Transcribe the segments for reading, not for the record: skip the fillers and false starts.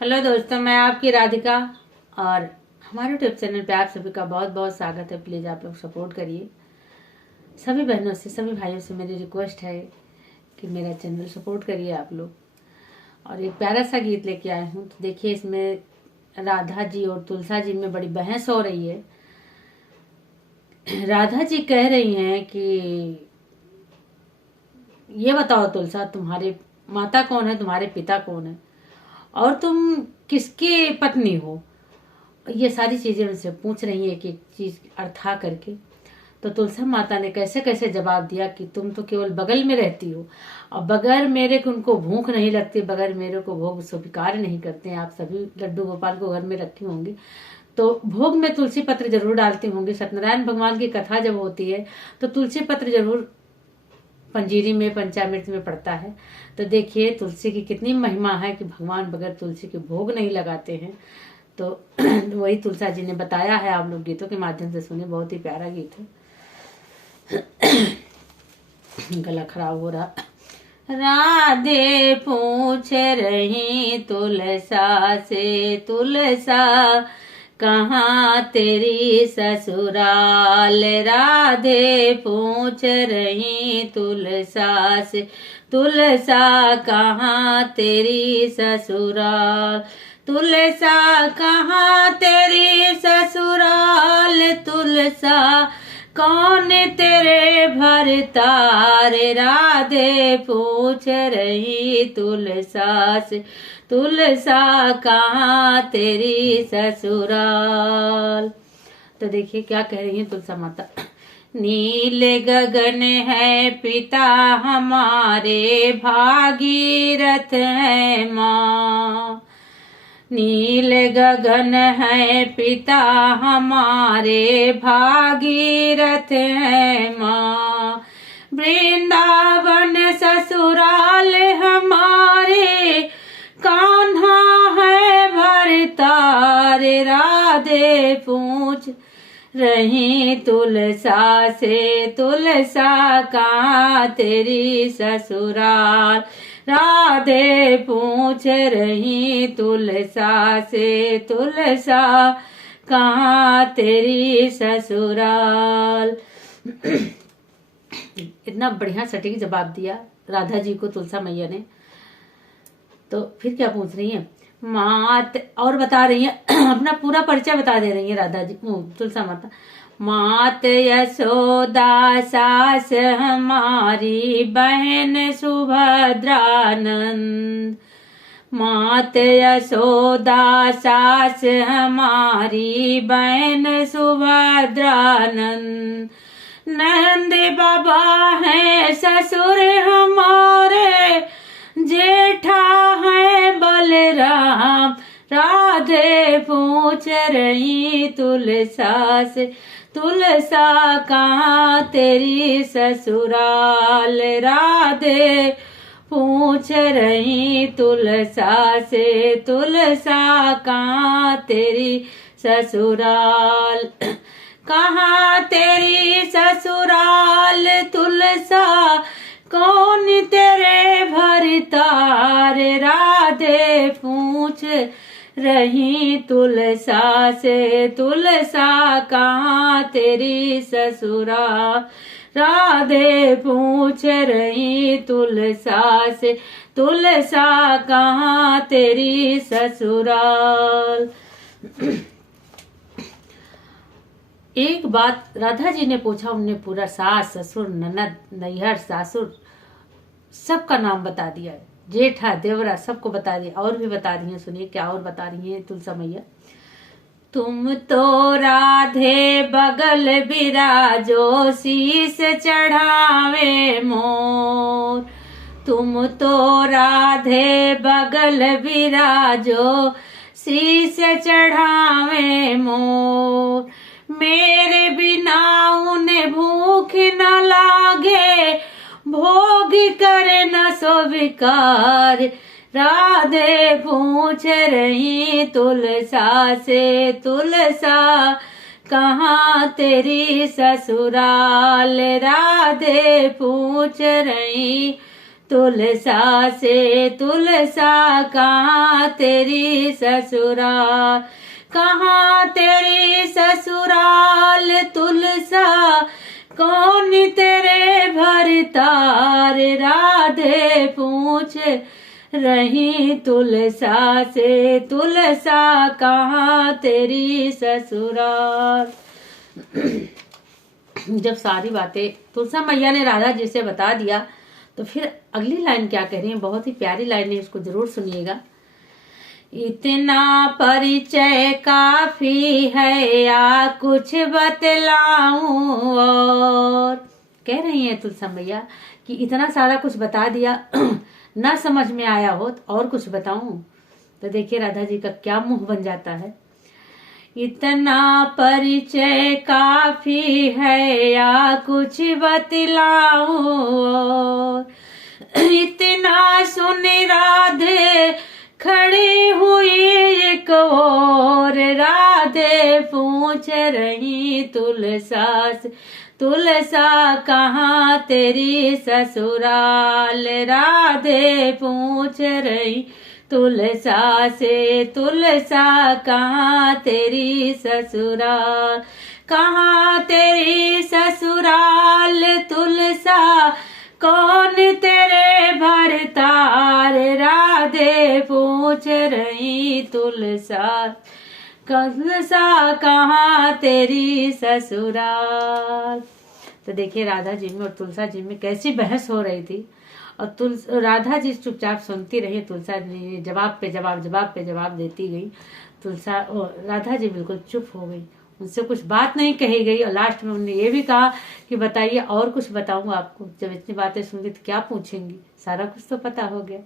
Hello दोस्तों, मैं आपकी राधिका और हमारे यूट्यूब चैनल पे आप सभी का बहुत बहुत स्वागत है। प्लीज़ आप लोग सपोर्ट करिए। सभी बहनों से, सभी भाइयों से मेरी रिक्वेस्ट है कि मेरा चैनल सपोर्ट करिए आप लोग। और एक प्यारा सा गीत लेके आए हूँ, तो देखिए इसमें राधा जी और तुलसा जी में बड़ी बहस हो रही है। राधा जी कह रही हैं कि ये बताओ तुलसा, तुम्हारे माता कौन है, तुम्हारे पिता कौन है और तुम किसकी पत्नी हो। ये सारी चीजें उनसे पूछ रही है, एक एक चीज अर्था करके। तो तुलसा माता ने कैसे कैसे जवाब दिया कि तुम तो केवल बगल में रहती हो और बगैर मेरे को उनको भूख नहीं लगती, बगैर मेरे को भोग स्वीकार नहीं करते हैं। आप सभी लड्डू गोपाल को घर में रखी होंगी तो भोग में तुलसी पत्र जरूर डालती होंगी। सत्यनारायण भगवान की कथा जब होती है तो तुलसी पत्र जरूर पंजीरी में, पंचामृत में पड़ता है। तो देखिए तुलसी की कितनी महिमा है कि भगवान बगैर तुलसी के भोग नहीं लगाते हैं। तो वही तुलसा जी ने बताया है, आप लोग गीतों के माध्यम से सुने। बहुत ही प्यारा गीत है। गला खराब हो रहा। राधे पूछ रही तुलसा से, तुलसा कहाँ तेरी ससुराल। राधे पूछ रही तुलसा से, तुलसा कहाँ तेरी ससुराल। तुलसा कहाँ तेरी ससुराल, तुलसा कौन तेरे भरतार। राधे पूछ रही तुलसा से, तुलसा कहाँ तेरी ससुराल। तो देखिए क्या कह रही है तुलसा माता। नील गगन है पिता हमारे, भागीरथ है माँ। नील गगन है पिता हमारे, भागीरथ है माँ। वृंदावन ससुराल हमारे, कान्हा है भरतार। राधे पूछ रही तुलसा से, तुलसा कहाँ तेरी ससुराल। राधे पूछ रही तुलसा से, तुलसा कहाँ तेरी ससुराल। इतना बढ़िया सटीक जवाब दिया राधा जी को तुलसा मैया ने। तो फिर क्या पूछ रही है मात, और बता रही है अपना पूरा परिचय बता दे रही है राधा जी, तुलसा माता। मात यशोदा सास हमारी, बहन सुभद्रानंद। मात यशोदा सास हमारी, बहन सुभद्रानंद। नंद बाबा है ससुर हमारे, जेठा है बलराम। राधे पूछ रही तुलसा से, तुलसा कहाँ तेरी ससुराल। राधे पूछ रही तुलसा से, तुलसा कहाँ तेरी ससुराल। कहाँ तेरी ससुराल तुलसा, कौन तेरे भरतार। राधे पूछ रही तुलसा से, तुलसा कहाँ तेरी ससुराल। राधे पूछ रही तुलसा से, तुलसा कहाँ तेरी ससुराल। एक बात राधा जी ने पूछा, उनने पूरा सास ससुर ननद नैहर सासुर सबका नाम बता दिया, जेठा देवरा सबको बता दिया। और भी बता रही हैं, सुनिए क्या और बता रही हैं तुलसा मैया। तुम तो राधे बगल बिराजो, शीस चढ़ावे मोर। तुम तो राधे बगल बिराजो, शीस चढ़ावे मोर। मेरे बिना उन्हें भूख न लागे, भोग करे न स्वीकार। राधे पूछ रही तुलसा से, तुलसा कहाँ तेरी ससुराल। राधे पूछ रही तुलसा से तुलसा कहाँ तेरी ससुराल, कहाँ तेरी ससुराल तुलसा, कौन तेरे भरतार, राधे पूछ रही तुलसा से तुलसा कहाँ तेरी ससुराल। जब सारी बातें तुलसा मैया ने राधा जी से बता दिया तो फिर अगली लाइन क्या कह रही है, बहुत ही प्यारी लाइन है, इसको जरूर सुनिएगा। इतना परिचय काफी है या कुछ बतलाऊं और, कह रही है तुलसा मैया कि इतना सारा कुछ बता दिया ना समझ में आया हो तो और कुछ बताऊं। तो देखिए राधा जी का क्या मुंह बन जाता है। इतना परिचय काफी है या कुछ बतलाऊं और, इतना सुन राधे खड़ी हुई एक और, राधे पूछ रही तुलसा से तुलसा कहाँ तेरी ससुराल, राधे पूछ रही तुलसा से तुलसा कहाँ तेरी ससुराल, कहाँ तेरी ससुराल तुलसा, कौन तेरे भरतार, राधे पूछ रही तुलसा, तुलसा कहाँ तेरी ससुराल। तो देखिए राधा जी में और तुलसा जी में कैसी बहस हो रही थी और राधा जी चुपचाप सुनती रही, तुलसा जी जवाब पे जवाब देती गई। राधा जी बिल्कुल चुप हो गई, उनसे कुछ बात नहीं कही गई और लास्ट में उन्होंने ये भी कहा कि बताइए और कुछ बताऊं आपको, जब इतनी बातें सुनगी तो क्या पूछेंगी, सारा कुछ तो पता हो गया।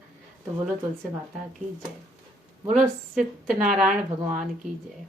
तो बोलो तुलसी माता की जय, बोलो सत्यनारायण भगवान की जय।